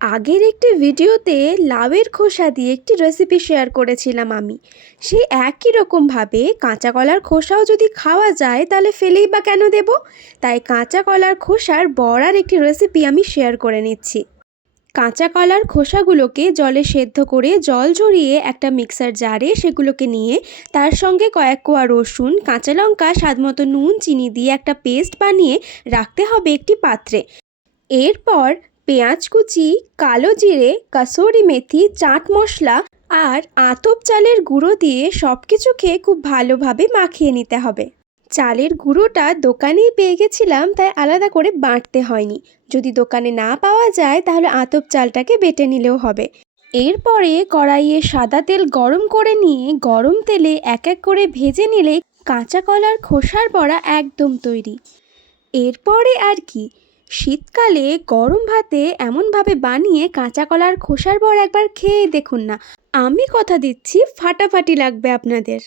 আগের একটি ভিডিওতে লাউয়ের খোসা দিয়ে একটি রেসিপি শেয়ার করেছিলাম আমি। সেই একই রকমভাবে কাঁচা কলার খোসাও যদি খাওয়া যায় তাহলে ফেলেই বা কেন দেব? তাই কাঁচা কলার খোসার বড়ার একটি রেসিপি আমি শেয়ার করে নিচ্ছি। কাঁচা কলার খোসাগুলোকে জলে সেদ্ধ করে জল ঝরিয়ে একটা মিক্সার জারে সেগুলোকে নিয়ে তার সঙ্গে কয়েক কোয়া রসুন, কাঁচা লঙ্কা, স্বাদমতো নুন, চিনি দিয়ে একটা পেস্ট বানিয়ে রাখতে হবে একটি পাত্রে। এরপর পেঁয়াজ কুচি, কালো জিরে, কাসুরি মেথি, চাট মশলা আর আতপ চালের গুঁড়ো দিয়ে সব কিছুকে খুব ভালোভাবে মাখিয়ে নিতে হবে। চালের গুঁড়োটা দোকানেই পেয়ে গেছিলাম, তাই আলাদা করে বাটতে হয়নি। যদি দোকানে না পাওয়া যায় তাহলে আতপ চালটাকে বেটে নিলেও হবে। এরপরে কড়াইয়ে সাদা তেল গরম করে নিয়ে গরম তেলে এক এক করে ভেজে নিলে কাঁচা কলার খোসার বড়া একদম তৈরি। এরপরে আর কি, শীতকালে গরম ভাতে এমনভাবে বানিয়ে কাঁচা কলার খোসার বড়া একবার খেয়ে দেখুন না। আমি কথা দিচ্ছি ফাটাফাটি লাগবে আপনাদের।